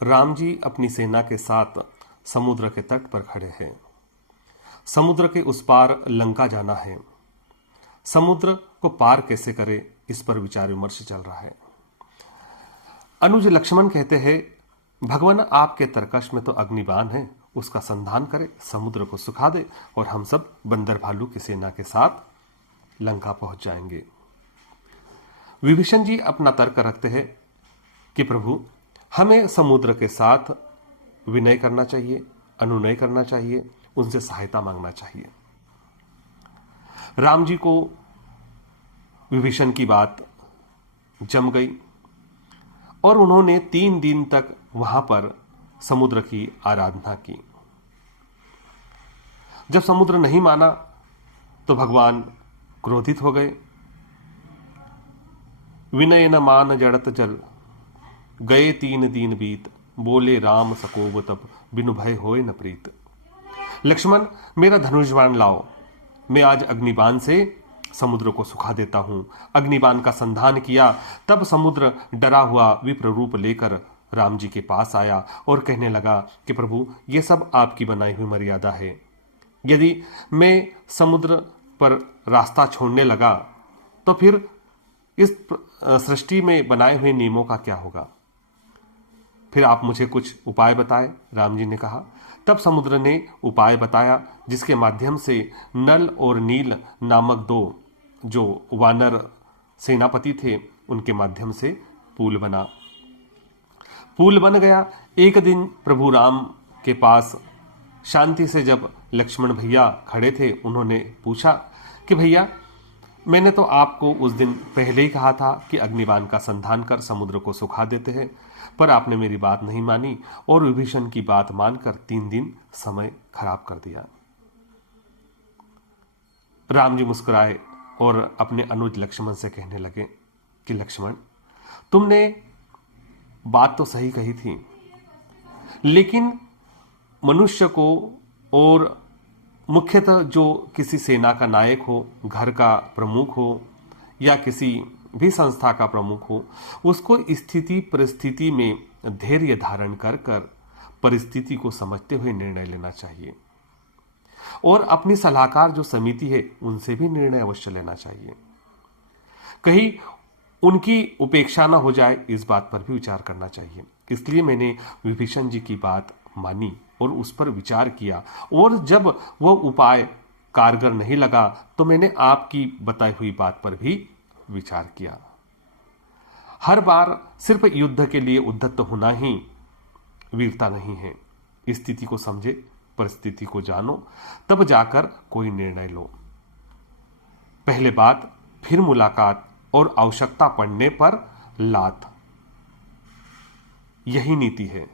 राम जी अपनी सेना के साथ समुद्र के तट पर खड़े हैं। समुद्र के उस पार लंका जाना है। समुद्र को पार कैसे करे, इस पर विचार विमर्श चल रहा है। अनुज लक्ष्मण कहते हैं, भगवान आपके तरकश में तो अग्निबाण है, उसका संधान करे, समुद्र को सुखा दे और हम सब बंदर भालू की सेना के साथ लंका पहुंच जाएंगे। विभीषण जी अपना तर्क रखते हैं कि प्रभु, हमें समुद्र के साथ विनय करना चाहिए, अनुनय करना चाहिए, उनसे सहायता मांगना चाहिए। राम जी को विभीषण की बात जम गई और उन्होंने 3 दिन तक वहां पर समुद्र की आराधना की। जब समुद्र नहीं माना तो भगवान क्रोधित हो गए। विनय न मान जड़त जल, गए 3 दिन बीत, बोले राम सकोब तब, बिनु भय होए न प्रीत। लक्ष्मण, मेरा धनुष बाण लाओ, मैं आज अग्निबाण से समुद्र को सुखा देता हूं। अग्निबाण का संधान किया, तब समुद्र डरा हुआ विप्र रूप लेकर राम जी के पास आया और कहने लगा कि प्रभु, यह सब आपकी बनाई हुई मर्यादा है। यदि मैं समुद्र पर रास्ता छोड़ने लगा तो फिर इस सृष्टि में बनाए हुए नियमों का क्या होगा? फिर आप मुझे कुछ उपाय बताएं, राम जी ने कहा। तब समुद्र ने उपाय बताया, जिसके माध्यम से नल और नील नामक 2 जो वानर सेनापति थे, उनके माध्यम से पुल बना। पुल बन गया। एक दिन प्रभु राम के पास शांति से जब लक्ष्मण भैया खड़े थे, उन्होंने पूछा कि भैया, मैंने तो आपको उस दिन पहले ही कहा था कि अग्निबाण का संधान कर समुद्र को सुखा देते हैं, पर आपने मेरी बात नहीं मानी और विभीषण की बात मानकर 3 दिन समय खराब कर दिया। राम जी मुस्कुराए और अपने अनुज लक्ष्मण से कहने लगे कि लक्ष्मण, तुमने बात तो सही कही थी, लेकिन मनुष्य को और मुख्यतः जो किसी सेना का नायक हो, घर का प्रमुख हो या किसी भी संस्था का प्रमुख हो, उसको स्थिति परिस्थिति में धैर्य धारण कर कर परिस्थिति को समझते हुए निर्णय लेना चाहिए और अपनी सलाहकार जो समिति है, उनसे भी निर्णय अवश्य लेना चाहिए। कहीं उनकी उपेक्षा न हो जाए, इस बात पर भी विचार करना चाहिए। इसलिए मैंने विभीषण जी की बात मानी और उस पर विचार किया, और जब वह उपाय कारगर नहीं लगा तो मैंने आपकी बताई हुई बात पर भी विचार किया। हर बार सिर्फ युद्ध के लिए उद्धत होना ही वीरता नहीं है। स्थिति को समझे, परिस्थिति को जानो, तब जाकर कोई निर्णय लो। पहले बात, फिर मुलाकात और आवश्यकता पड़ने पर लात, यही नीति है।